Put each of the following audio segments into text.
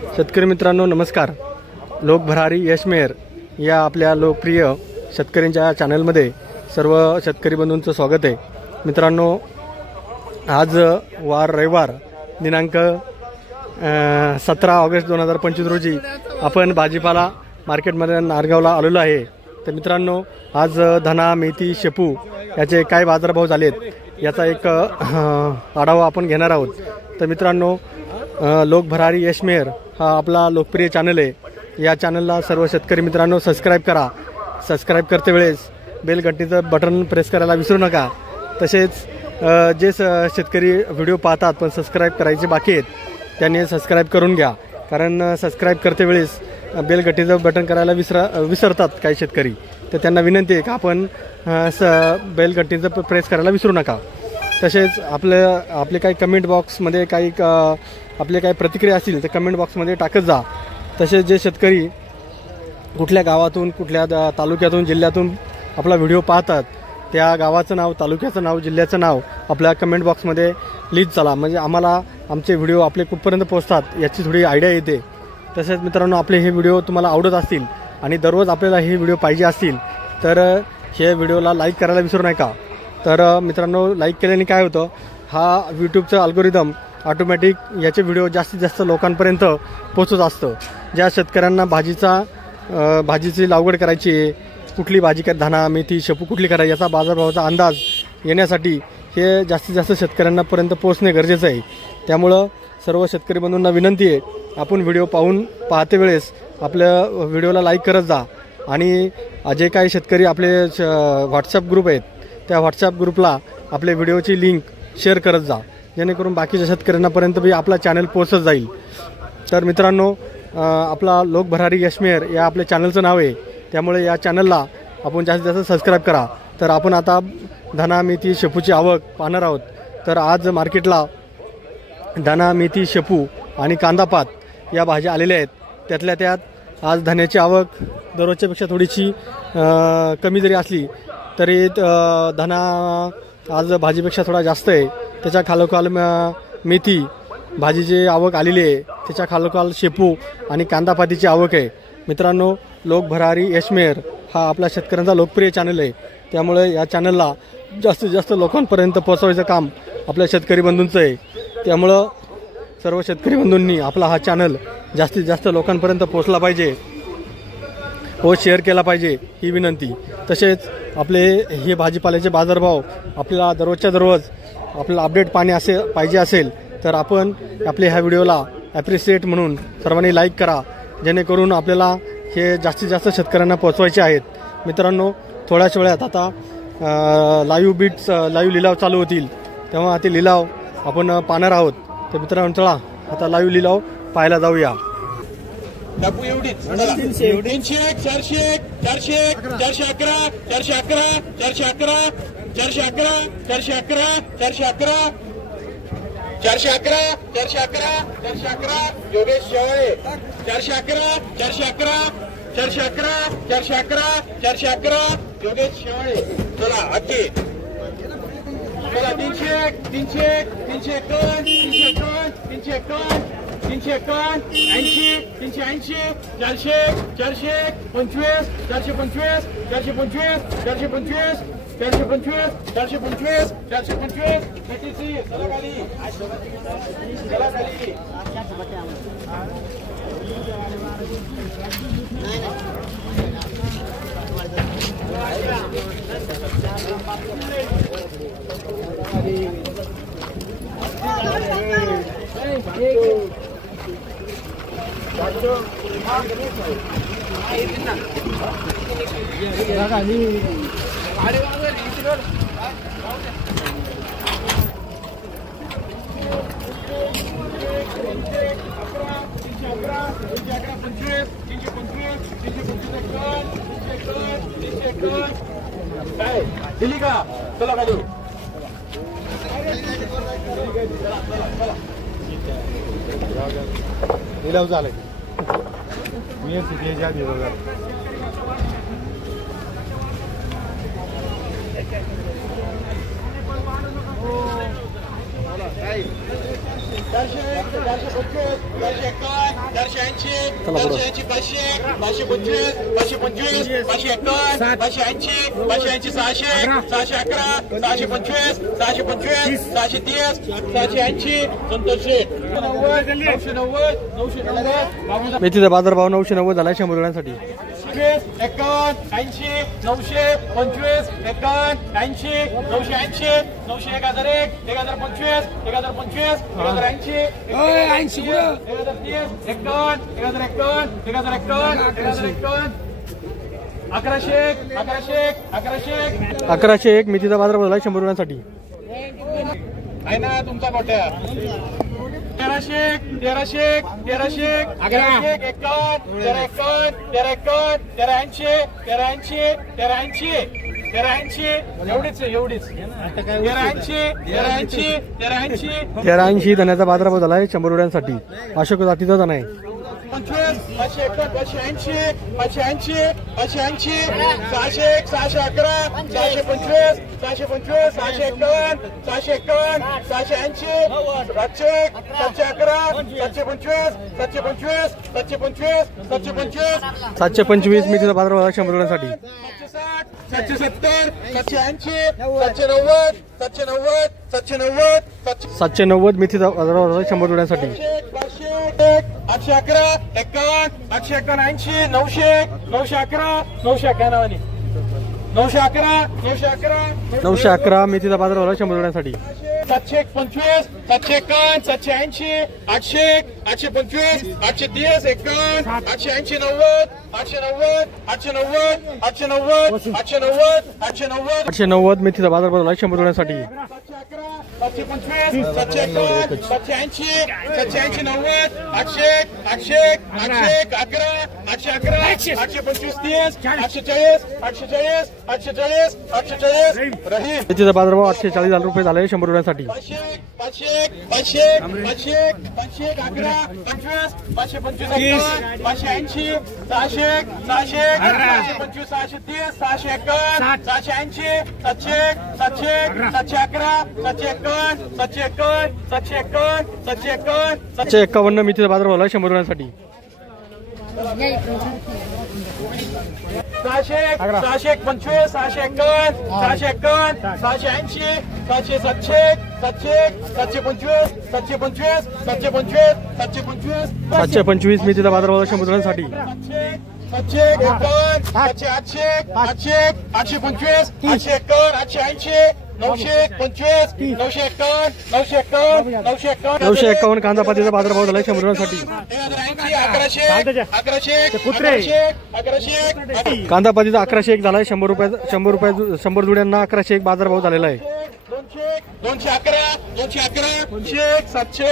शेतकरी मित्रांनो नमस्कार. लोक भरारी यश मेहर या आपल्या लोकप्रिय शेतकऱ्यांच्या चॅनलमध्ये सर्व शेतकरी बंधूंचं स्वागत आहे. मित्रांनो, आज वार रविवार दिनांक 17 ऑगस्ट 2025 रोजी आपण भाजीपाला मार्केटमध्ये नारगावला आलेलो आहे. तर मित्रांनो, आज धना, मेथी, शेपू याचे काय बाजारभाव झालेत याचा एक आढावा आपण घेणार आहोत. तर मित्रांनो, लोक भरारी यश मेहर हा आपला लोकप्रिय चॅनल आहे. या चॅनलला सर्व शेतकरी मित्रांनो सबस्क्राईब करा. सबस्क्राईब करते वेळेस बेल घंटीचं बटन प्रेस करायला विसरू नका. तसेच जे शेतकरी व्हिडिओ पाहतात पण सबस्क्राईब करायचे बाकी आहेत त्यांनी सबस्क्राईब करून घ्या. कारण सबस्क्राईब करते वेळेस बेल घंटीचं बटन करायला विसरतात काही शेतकरी. तर त्यांना विनंती आहे का आपण बेल घंटीचं प्रेस करायला विसरू नका. तसेच आपले काही कमेंट बॉक्समध्ये काही आपले काही प्रतिक्रिया असतील तर कमेंट बॉक्समध्ये टाकत जा. तसेच जे शेतकरी कुठल्या गावातून, कुठल्या तालुक्यातून, जिल्ह्यातून आपला व्हिडिओ पाहतात त्या गावाचं नाव, तालुक्याचं नाव, जिल्ह्याचं नाव आपल्या कमेंट बॉक्समध्ये लिहित चला. म्हणजे आम्हाला आमचे व्हिडिओ आपले कुठपर्यंत पोहोचतात याची थोडी आयडिया येते. तसेच मित्रांनो, आपले हे व्हिडिओ तुम्हाला आवडत असतील आणि दररोज आपल्याला हे व्हिडिओ पाहिजे असतील तर हे व्हिडिओला लाईक करायला विसरू नका. तर मित्रांनो, लाईक केल्याने काय होतं, हा यूट्यूबचं अल्गोरिदम ऑटोमॅटिक याचे व्हिडिओ जास्तीत जास्त लोकांपर्यंत पोहोचत असतं. ज्या शेतकऱ्यांना भाजीची लागवड करायची आहे, कुठली भाजी धना, मेथी, शेपू कुठली करायची याचा बाजारभावाचा अंदाज येण्यासाठी हे जास्तीत जास्त शेतकऱ्यांनापर्यंत पोहोचणे गरजेचं आहे. त्यामुळं सर्व शेतकरी बंधूंना विनंती आहे, आपण व्हिडिओ पाहते वेळेस आपल्या व्हिडिओला लाईक करत जा. आणि जे काही शेतकरी आपले व्हॉट्सअप ग्रुप आहेत त्या व्हॉट्सअप ग्रुपला आपल्या व्हिडिओची लिंक शेअर करत जा, जेणेकरून बाकीच्या शेतकऱ्यांपर्यंत बी आपला चॅनल पोहोचत जाईल. तर मित्रांनो, आपला लोक भरारी यश मेहर या आपल्या चॅनलचं नाव आहे. त्यामुळे या चॅनलला आपण जास्तीत जास्त सबस्क्राईब करा. तर आपण आता धना, मेथी, शेपूची आवक पाहणार आहोत. तर आज मार्केटला धना, मेथी, शेपू आणि कांदापात या भाज्या आलेल्या आहेत. त्यातल्या त्यात आज धन्याची आवक दररोजच्यापेक्षा थोडीशी कमी जरी असली तरी धना आज भाजीपेक्षा थोडा जास्त आहे. त्याच्या खालोखाल मेथी भाजीची आवक आलेली आहे. त्याच्या खालोखाल शेपू आणि कांदापातीची आवक आहे. मित्रांनो, लोक भरारी यश मेहर हा आपल्या शेतकऱ्यांचा लोकप्रिय चॅनल आहे. त्यामुळे या चॅनलला जास्तीत जास्त लोकांपर्यंत पोहोचवायचं काम आपल्या शेतकरी बंधूंचं आहे. त्यामुळं सर्व शेतकरी बंधूंनी आपला हा चॅनल जास्तीत जास्त लोकांपर्यंत पोहोचला पाहिजे व शेअर केला पाहिजे ही विनंती. तसेच आपले हे भाजीपाल्याचे बाजारभाव आपल्याला दररोजच्या दररोज आपल्याला अपडेट पाहिजे असेल तर आपण आपल्या ह्या व्हिडिओला ॲप्रिशिएट म्हणून सर्वांनी लाईक करा, जेणेकरून आपल्याला हे जास्तीत जास्त शेतकऱ्यांना पोहोचवायचे आहेत. मित्रांनो, थोड्याच वेळात आता लाईव्ह लिलाव चालू होतील, तेव्हा ते लिलाव आपण पाहणार आहोत. तर मित्रांनो, चला आता लाईव्ह लिलाव पाहायला जाऊया. टाकू एवढीच 300, 400, 400, 411, 411, 411, 411, 411, 411, 411, 411, 411, योगेश शेवाळे 411, 411, 411, 411, 411, योगेश शेवाळे. चला आगे चला. 300, 300, 351, 351, 351, 351, 80, 380, 400, 400, 25, 425, 425, 425, 425, 425, 425, 36. चला खाली, चला खाली. दिली का? चला खाली. लिलाव झालाय. मी सिटीच्या आधी बघा. मेथीचा बाजारभाव 990 झाला 100 रुपयांसाठी. 51, 80, 900, 25, 51, 80, 980, 900, 1001, 1025, 1025, 1080, 1030, 51, 1051, 1051, 1051, 1100, 1100, 1100. 1101 मेथीचा बाजारभाव झाला 100 रुपयांसाठी. आहे ना तुमचा मोठ्या 1300, 1300, 1300, 1100, 51, 1351, 1351, 1380, 1380, 1380, 1380. एवढीच आहे, एवढीच 1380, 1380, 1380. 1380 धन्याचा बाजारभाव झाला 100 रुपयांसाठी. अशोक जातीचा धना आहे. 25, 580, 580, 580, 600, 611, 625, 625, 651, 651, 680, 700, 711, 725, 725, 725, 725. 725 मेथीचा बाजारभाव झाला 100 रुपयांसाठी. 770, 780, 790, 790, 790, 790 मेथीचा बाजारभाव झाला 100 रुपयांसाठी. 811, 51, 811, 80, 900, 911, 911, 911, 911, 911 मेथीचा बाजारभाव झाला 100 रुपयांसाठी. 725, 751, 780, 800, 825, 830, 51, 880, 90, 890, 890, 890, 890, 890. 890 मेथीचा बाजारभाव झाला 100 रुपयांसाठी. 725, 751, 780, 780, 90, 800, 800, 800, 11, 811, 825, 30, 840, 840, 840, 840. रहीम मेथीचा बाजारभाव 840 रुपये झाला 100 रुपयांसाठी. 500, 500, 500, 500, 11, 25, 525, 580, 600, 600, 625, 630, 651, 680, 700, 700, 711, 751, 751, 751, 751. 751 मेथीचा बाजारभाव झाला 100 रुपयांसाठी. 600, 625, 651, 651, 680, 700, 700, 725, 725, 725, 725. 725 मेथीचा बाजारभाव 100 रुपयांसाठी. 700, 51, 800, 800, 825, 851, 880, 900, 25, 951, 951, 951. 951 कांदा पातीचा बाजारभाव झाला 100 रुपयांसाठी. 1100, 1100, 1100. कांदा पातीचा 1101 झाला 100 रुपये 100 जुड्यांना 1101 बाजारभाव झालेला आहे. 211, 211, 700,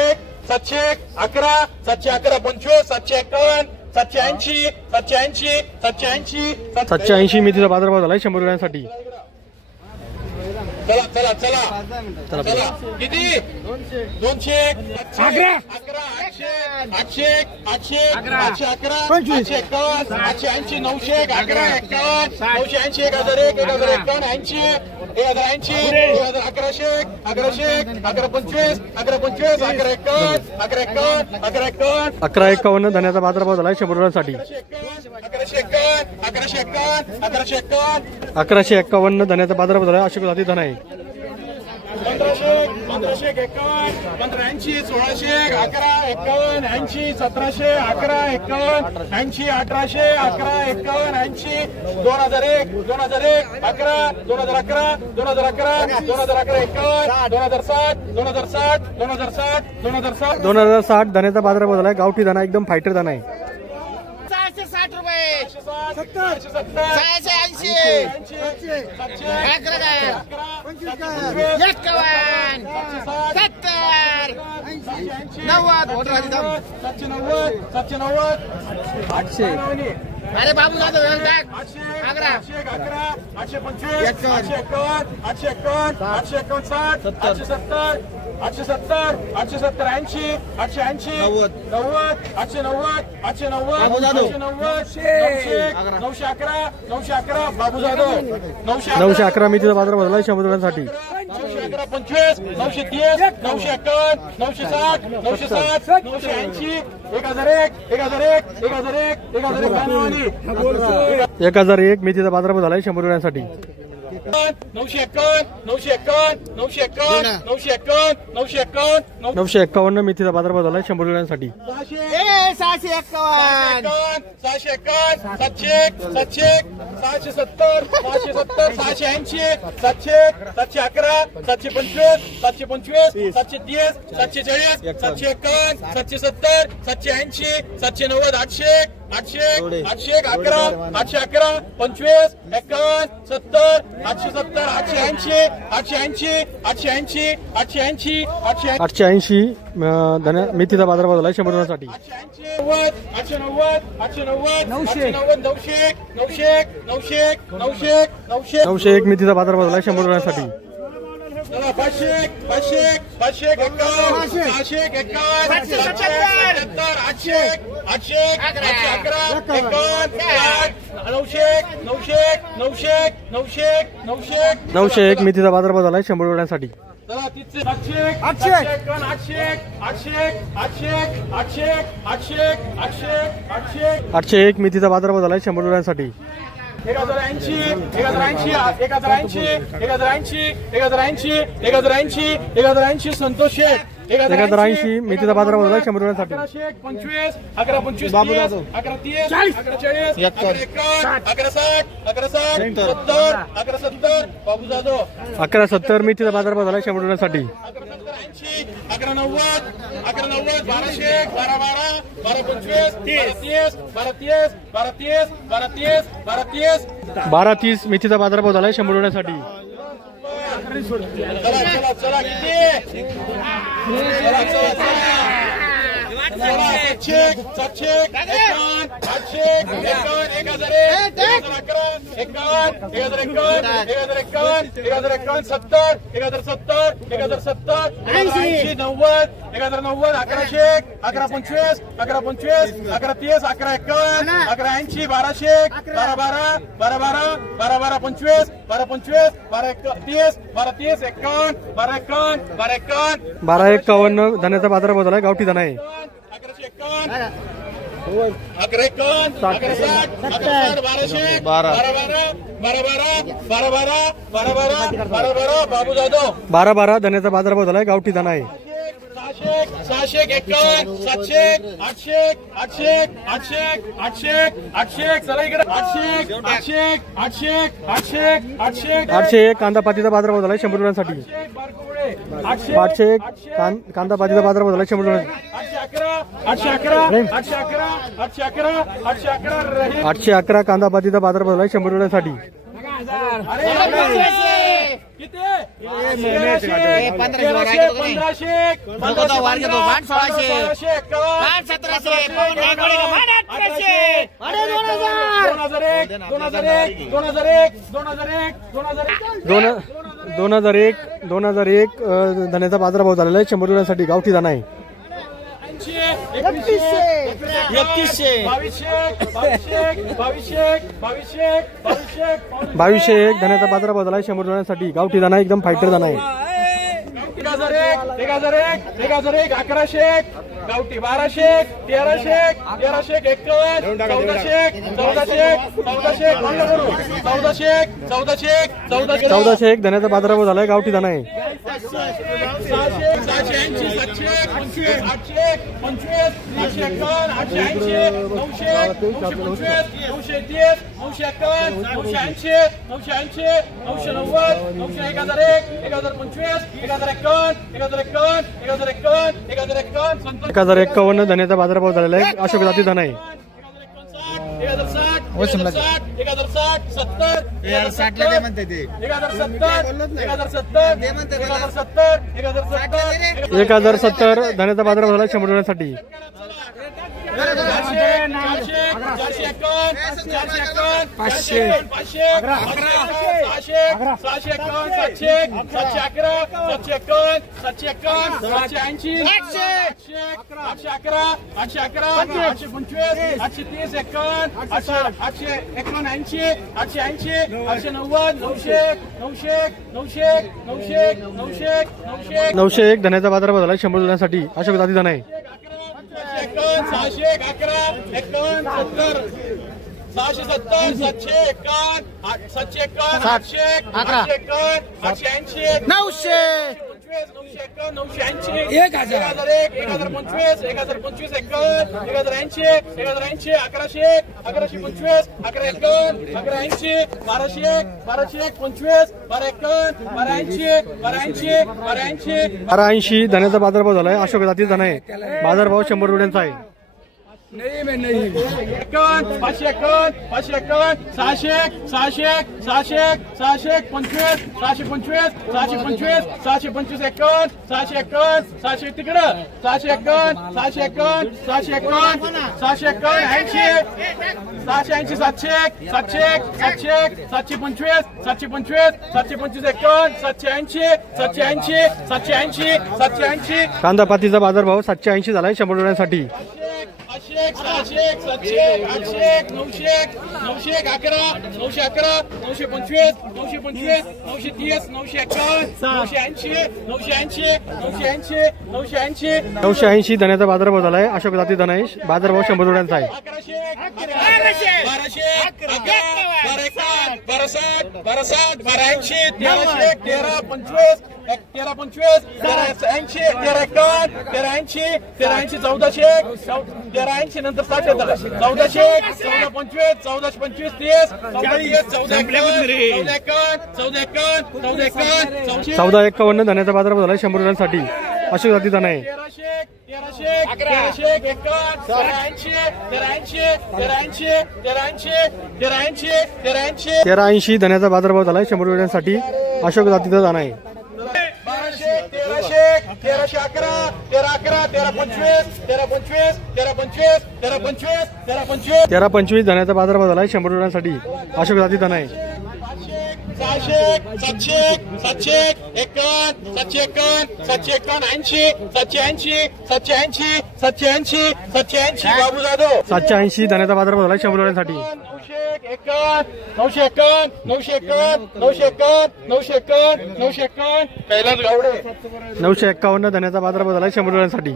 700, 11, 711, 25, 751, 780, 780, 780, 780 मेथीचा बाजारभाव झाला 100 रुपयांसाठी. चला चला चला चला किती 200, 11, 800, 800, 800, 811, 851, 880, 900, 11, 51, 980, 1001, 1051, 80, 1080, 1100, 1100, 1125, 1125, 1151, 1151, 1151. 1151 धन्याचा बाजारभाव झाला 100 रुपयांसाठी. 1151 धन्याचा बाजारभाव झाला अशोक जाती धन आहे. 1500, 51, 1580, 1600, 11, 51, 80, 1700, 11, 51, 80, 1800, 11, 51, 80, 2001, 2001, 11, 2011, 2011, 2011, 51, 2007, 2007, 2007, 2007. 2060 धन्याचा बाजारभाव झाला. गावठी धना एकदम फायटर धना आहे. 660 रुपये 70, 680 51 70 90 790. अरे बाबू दादा आग्रा 825, 851, 851, 851, 870, 870, 870, 80, 880, 90, 890, 890, 911, 911, बाबू जाधव 911 मेथीचा बाजारभाव झाला 100 रुपयांसाठी. 911, 1125 930 951 960 960 980 1001 1001 1001 1001 1001 मेथीचा बाजारभाव झालाय 100 रुपयांसाठी. 951 951 951 951 951 951 मेथीचा बाजारभाव झालाय 100 रुपयांसाठी. 651 651 701 701 670 670 680 700 711 725 725 730 740 751 770 780 790 800 800 800 11 811 25 51 70 870 880 880 880 880 880 मेथीचा बाजारभाव झालाय 100 रुपयांसाठी. 901 मेथीचा बाजारभाव झालाय 100 रुपयांसाठी. 500 500 500 500 901 मेथीचा बाजारभाव झालाय 100 रुपयांसाठी. 801 मेथीचा बाजारभाव झालाय 100 रुपयांसाठी. 1080 संतोष शेख 1080 मेथीचा बाजारभाव झालाय 100 रुपयांसाठी. 25 11 25 11 30 11 40 11 60 11 60 70 11 70 बाबू जाधव 1170 मेथीचा बाजारभाव झालाय 100 रुपयांसाठी. 11 90 11 90 12 शेख 12 12 12 25 12 30 12 30 12 30 12 30 1230 मेथीचा बाजारभाव झालाय 100 रुपयांसाठी. चला चला चला किती चला चला चला 700 700 800 1001 70 1070 1070 80 90 1090 1100 11 25 11 25 11 30 11 51 11 80 12 शेख 12 12 12 12 12 25 12 25 12 30 12 30 51 12 51 12 51 1251 धान्याचा बाजारभाव झालाय गावठी धान आहे. 11 51 11 60 12 शेख 12 बाबू जाधव 12 धान्याचा बाजारभाव झालाय गावठी धान आहे. 600 51 700 800 800 800 800 800 चला इकडे 800 801 कांदा पातीचा बाजारभाव झालाय 100 रुपयांसाठी. 801 कांदा पातीचा बाजारभाव झालाय 100 रुपयांसाठी. 811 कांदा पातीचा बाजारभाव झालाय 100 रुपयांसाठी. 2001 धान्याचा बाजारभाव झालेला आहे 100 रुपयांसाठी गावठी धान आहे. 2201 धान्याचा बाजारभाव झाला 100 रुपयांसाठी गावठी दाणा एकदम फायटर दाणा आहे. 1001 1100 गावठी 1200 1300 1100 1401 धान्याचा बाजारभाव झालाय गावठी दाणा आहे. 1051 धान्याचा बाजारभाव झालेला आहे अशोक जाती दाणा आहे. 1070 धान्याचा बाजारभाव झाला 100 रुपयांसाठी. $901 धन्याचा बाजारभाव झाला 100 रुपयांसाठी अशोक दादी धन आहे. 1280 धन्याचा बाजारभाव झालाय अशोक दादी धन आहे. बाजारभाव 100 रुपयांचा आहे. कांदा पातीचा बाजारभाव 780 झालाय 100 रुपयांसाठी. 980 धन्याचा बाजारभाव झालाय अशोक दादी धन आहे. बाजारभाव 100 रुपयांचा आहे. 1380 नंतर 1425 1451 धन्याचा बाजारभाव झालाय 100 रुपयांसाठी अशोक दादी धन आहे. 1380 धन्याचा बाजारभाव झालाय 100 रुपयांसाठी अशोक दादी धन आहे. 1325 धन्याचा बाजारभाव झालाय 100 रुपयांसाठी अशोक दादी धन आहे. 780 धन्याचा बाजारभाव झालाय 100 रुपयांसाठी. 951 धन्याचा बाजारभाव झालाय 100 रुपयांसाठी.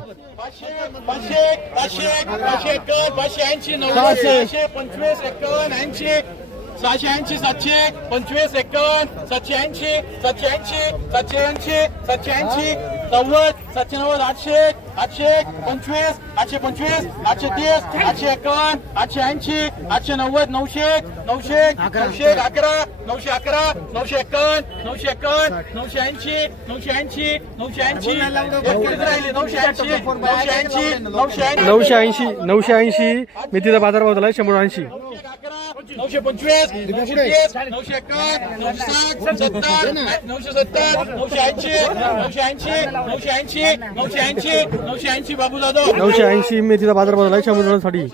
680 725 780 790 800 825 830 851 880 890 900 911 980 मेथीचा बाजारभाव झालाय 180. 925 930 951 960 980 बाबू जाधव. 980 मेथीचा बाजारभाव झालाय 100 रुपयांसाठी.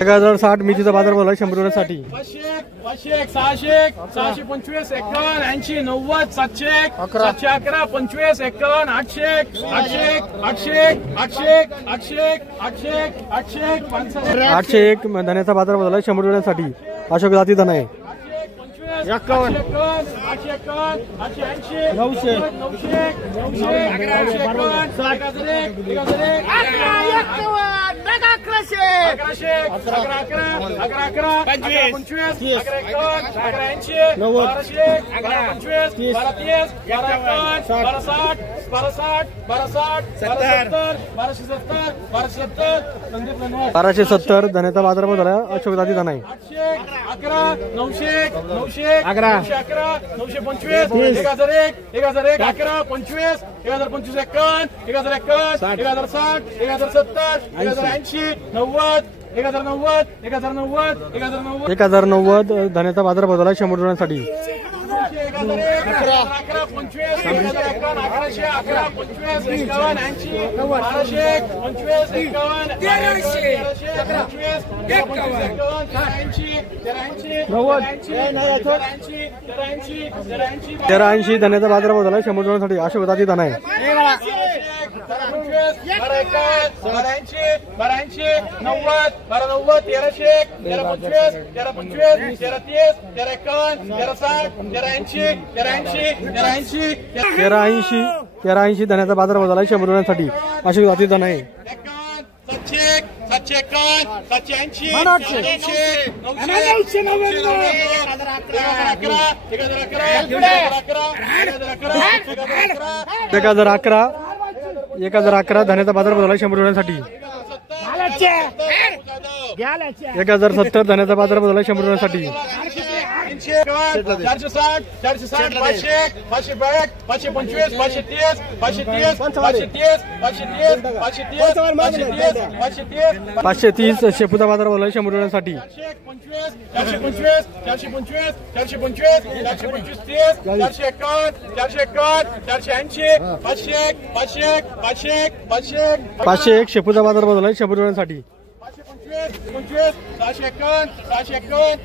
1060 मेथीचा बाजारभाव झालाय 100 रुपयांसाठी. 625 51 80 90 700 711 25 51 801 धन्याचा बाजारभाव झालाय 100 रुपयांसाठी अशोक दादी धन आहे. 51 1270 धन्याचा बाजारभाव झाला अशोक दादी धन आहे. 900 11 925 1001 1001 11 25 1025 51 1051 1060 1070 1080 90 1090 1090 1090 1090 धान्याचा बाजारभाव झाला 100 रुपयांसाठी. 11 25 11 11 25 51 80 1200 25 51 1380 धान्याचा बाजारभाव झाला 100 रुपयांसाठी. अशा पद्धती धान आहे. 1380 धान्याचा बाजारभाव झाला 100 रुपयांसाठी. अशी जाती धान आहे. 1011 धान्याचा बाजारभाव झाला 100 रुपयांसाठी. 1070 धान्याचा बाजारभाव झाला 100 रुपयांसाठी. 460 460 500 500 525 530 530 530 530 शेपूचा बाजारभाव झाला 100 रुपयांसाठी. 425 425 425 425 425 451 451 480 500 500 500 501 शेपूचा बाजारभाव झाला 100 रुपयांसाठी. 25 651 651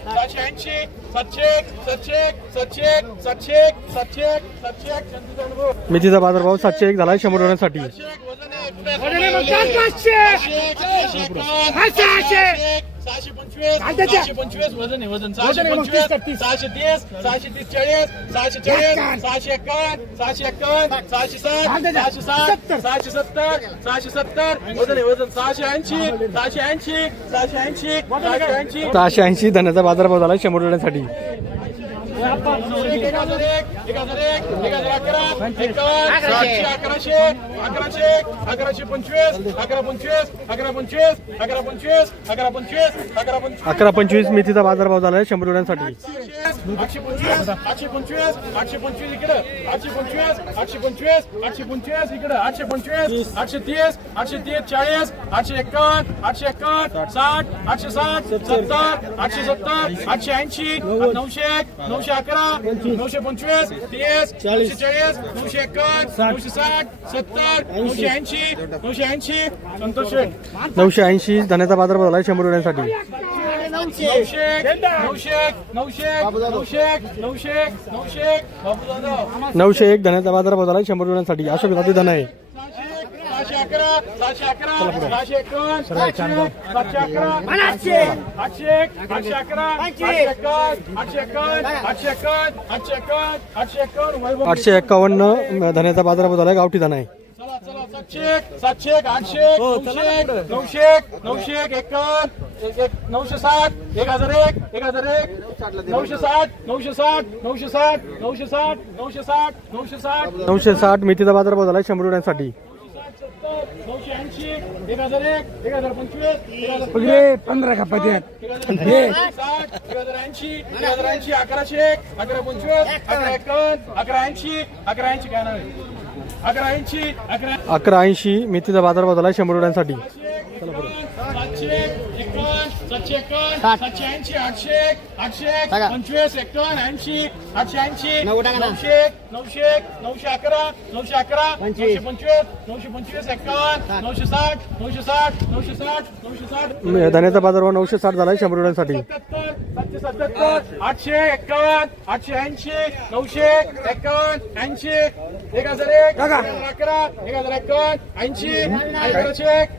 680 700 मेथीचा बाजारभाव 701 झाला 100 रुपयांसाठी. 625 वजन आहे वजन 625 630 630 40 640 651 651 660 670 वजन आहे वजन 680 680 धान्याचा बाजारभाव झाला 100 रुपयांसाठी. 1125 मेथीचा बाजारभाव झाला 100 रुपयांसाठी. 825 इकडे 825 इकडे 825 830 40 851 851 60 860 70 870 880 900 911 925 30 940 951 960 70 980 संतोष 980 धान्याचा बाजारभाव झाला 100 रुपयांसाठी. 901 धान्याचा बाजारभाव झाला 100 रुपयांसाठी. अशोक जाती धान आहे. 851 धान्याचा बाजारभाव झाला गावठी धान आहे. 700 800 900 900 51 960 1001 1001 960 960 960 960 960 960 960 मेथीचा बाजारभाव झाला 100 रुपयांसाठी. 980 1001 1025 15 का पद्यात 1080 1100 1125 1180 1180 काय नाव आहे 1180 मेथीचा बाजारभाव झाला 100 रुपयांसाठी. 960 धान्याचा बाजारभाव 960 झाला 100 रुपयांसाठी. 851 880 900 51 80 1001 11 1051 80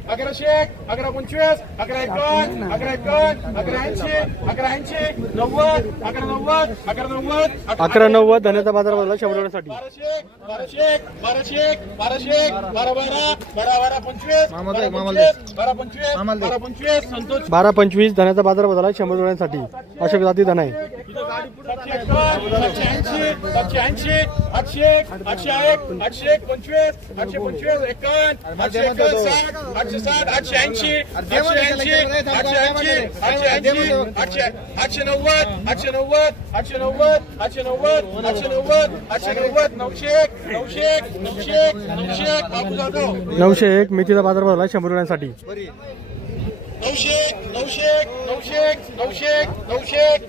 1100 1100 1125 1151 1151 1180 1180 90 1190 1190 धान्याचा बाजारभाव झाला 100 रुपयांसाठी. 1225 धान्याचा बाजारभाव झाला 100 रुपयांसाठी. अशोक जाती धान आहे. 901 मेथीचा बाजारभाव झाला 100 रुपयांसाठी.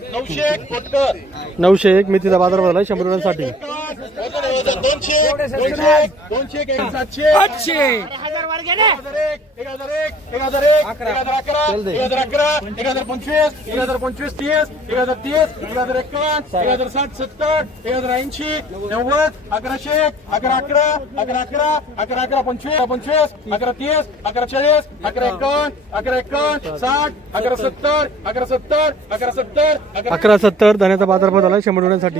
900 कोटकर 901 मेथीचा बाजार भाव झाला 100 रुपयांसाठी. 200 700 800 1170 धान्याचा बाजार भाव झाला 100 रुपयांसाठी.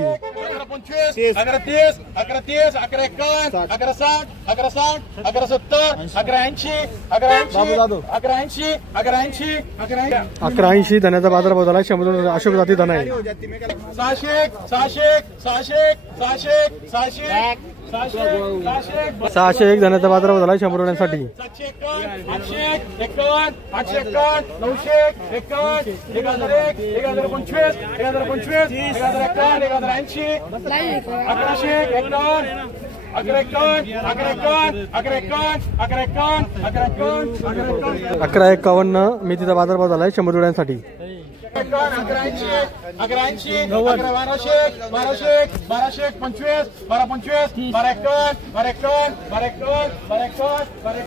1180 धान्याचा बाजार भाव झाला 100 रुपयांसाठी. अशोक जाती धना आहे. 601 धान्याचा बाजार भाव झाला 100 रुपयांसाठी. 1151 मेथीचा बाजार भाव झाला 100 रुपयांसाठी.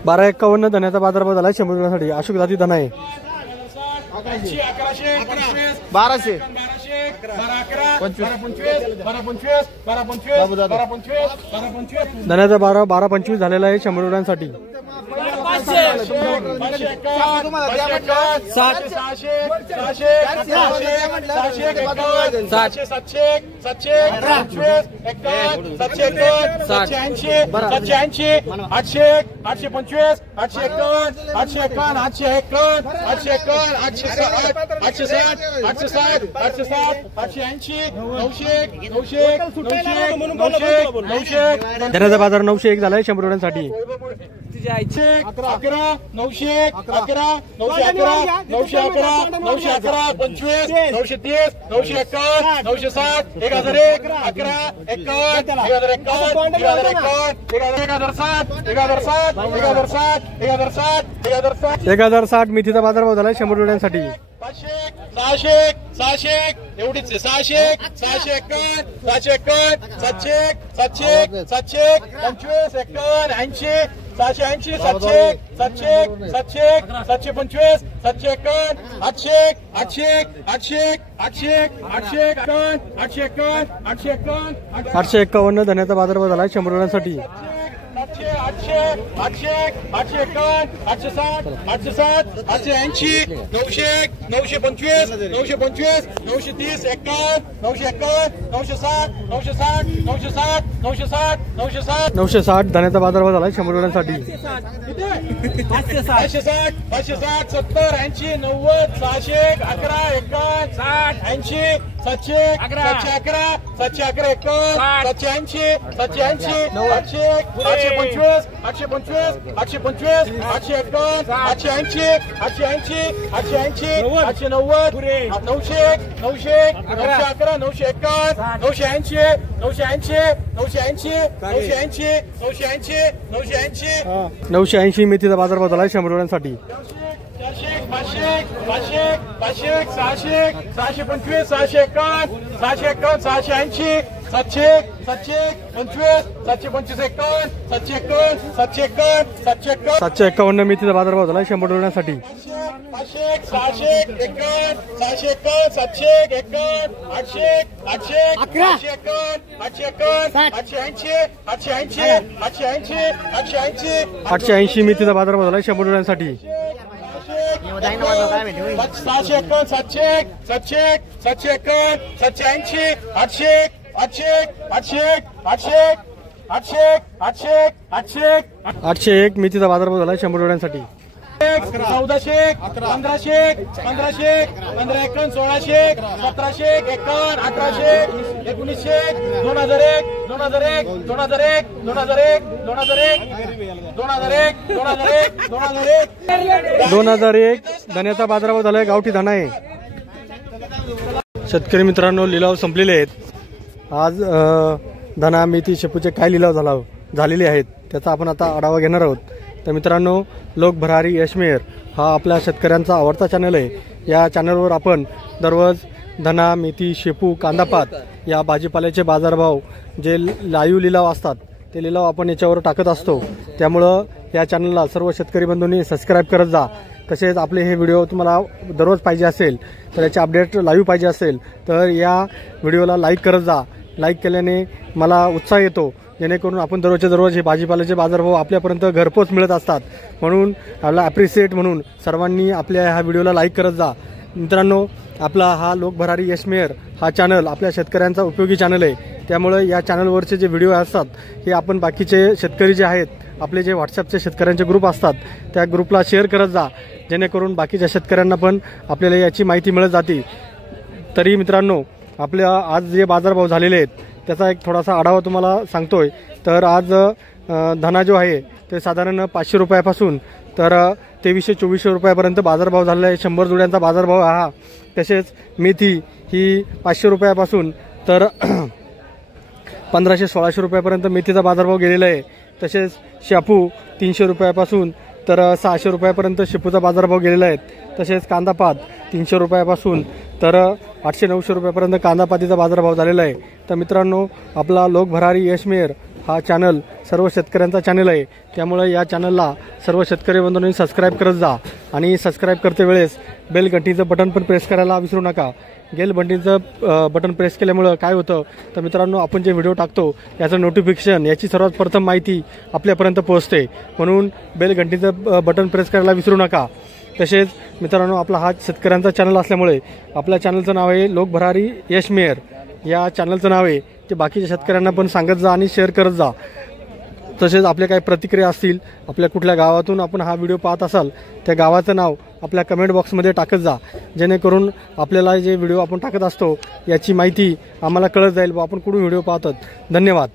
1251 धान्याचा बाजार भाव झाला 100 रुपयांसाठी. अशोक जाती धना आहे. 1200 धान्याचा 1225 झालेला आहे 100 रुपयांसाठी. 900 धान्याचा बाजार 901 झाला 100 रुपयांसाठी. 11 900 11 911 911 911 25 930 951 960 1001 11 51 1060 मेथीचा बाजार भाव झाला 100 रुपयांसाठी. 600 एवढीच 600 651 700 700 25 80 680 725 751 851 धान्याचा बाजार भाव झाला 100 रुपयांसाठी. 851 860 860 880 900 925 925 930 51 951 960 960 960 960 960 960 धान्याचा बाजार भाव झाला 100 रुपयांसाठी. 560 70 80 90 600 11 51 60 80 700 711 711 780 780 825 825 825 851 880 880 880 890 900 911 951 980 980 मेथीचा बाजार भाव झाला 100 रुपयांसाठी. 500 600 625 651 651 680 700 725 751 751 मेथीचा बाजार भाव झाला 100 रुपयांसाठी. 601 651 701 800 880 मेथीचा बाजार भाव झाला 100 रुपयांसाठी. 651 780 801 मेथीचा बाजार भाव झाला 100 रुपयांसाठी. 1400 1500 1500 15 1600 1700 51 1800 1900 2001 2001 2001 2001 2001 2001 धान्याचा बाजार भाव झाला गावठी धना आहे. शेतकरी मित्रांनो, लिलाव संपलेले आहेत. आज धना मेथी शेपूचे काय लिलाव झालेले आहेत त्याचा आपण आता आढावा घेणार आहोत. तर मित्रांनो, लोक भरारी यशमेर हा आपल्या शेतकऱ्यांचा आवडता चॅनल आहे। या चॅनलवर आपण दररोज धना, मेथी, शेपू, कांदापात या भाजीपाल्याचे बाजारभाव जे लाईव्ह लिलाव असतात ते लिलाव आपण याच्यावर टाकत असतो। त्यामुळं या चॅनलला सर्व शेतकरी बंधूंनी सबस्क्राईब करत जा। तसेच आपले हे व्हिडिओ तुम्हाला दररोज पाहिजे असेल तर याचे अपडेट लाईव्ह पाहिजे असेल तर या व्हिडिओला लाईक करत जा। लाईक केल्याने मला उत्साह येतो, जेणेकरून आपण दररोजचे दररोज हे भाजीपाल्याचे बाजारभाव आपल्यापर्यंत घरपोच मिळत असतात। म्हणून आपला ॲप्रिशिएट म्हणून सर्वांनी आपल्या ह्या व्हिडिओला लाईक करत जा। मित्रांनो, आपला हा लोक भरारी यश मेहर हा चॅनल आपल्या शेतकऱ्यांचा उपयोगी चॅनल आहे। त्यामुळे या चॅनलवरचे जे व्हिडिओ असतात हे आपण बाकीचे शेतकरी जे आहेत, आपले जे व्हॉट्सअपचे शेतकऱ्यांचे ग्रुप असतात त्या ग्रुपला शेअर करत जा, जेणेकरून बाकीच्या शेतकऱ्यांना पण आपल्याला याची माहिती मिळत जाते। तरी मित्रांनो, आपल्या आज जे बाजारभाव झालेले आहेत त्याचा एक थोडासा आढावा तुम्हाला सांगतोय। तर आज धना जो आहे ते साधारण 500 रुपयापासून तर 2300-2400 रुपयापर्यंत बाजारभाव झालेला आहे। 100 जुड्यांचा बाजारभाव हा। तसेच मेथी ही 500 रुपयापासून तर 1500-1600 रुपयापर्यंत मेथीचा बाजारभाव गेलेला आहे। तसेच शेपू 300 रुपयापासून तर 600 रुपयापर्यंत शेपूचा बाजारभाव गेलेला आहे। तसेच कांदापात 300 रुपयापासून तर 800-900 रुपयापर्यंत कांदापातीचा बाजारभाव झालेला आहे। तर मित्रांनो, आपला लोक भरारी यश मेहर हा चॅनल सर्व शेतकऱ्यांचा चॅनल आहे। त्यामुळे या चॅनलला सर्व शेतकरी बंधूंनी सबस्क्राईब करत जा आणि सबस्क्राईब करते वेळेस बेल घंटीचं बटन पण प्रेस करायला विसरू नका। बेल घंटीचं बटन प्रेस केल्यामुळं काय होतं तर मित्रांनो, आपण जे व्हिडिओ टाकतो याचं नोटिफिकेशन याची सर्वात प्रथम माहिती आपल्यापर्यंत पोहोचते। म्हणून बेल घंटीचं बटन प्रेस करायला विसरू नका। तसेच मित्रांनो, आपला हा शेतकऱ्यांचा चॅनल असल्यामुळे आपल्या चॅनलचं नाव आहे लोक भरारी यश मेहर। या चॅनलचं नाव आहे ते बाकीच्या शेतकऱ्यांना पण सांगत जा आणि शेअर करत जा। तसेच आपल्या काही प्रतिक्रिया असतील, आपल्या कुठल्या गावातून आपण हा व्हिडिओ पाहत असाल त्या गावाचं नाव आपल्या कमेंट बॉक्समध्ये टाकत जा, जेणेकरून आपल्याला जे व्हिडिओ आपण टाकत असतो याची माहिती आम्हाला कळत जाईल व आपण कुठून व्हिडिओ पाहतात। धन्यवाद।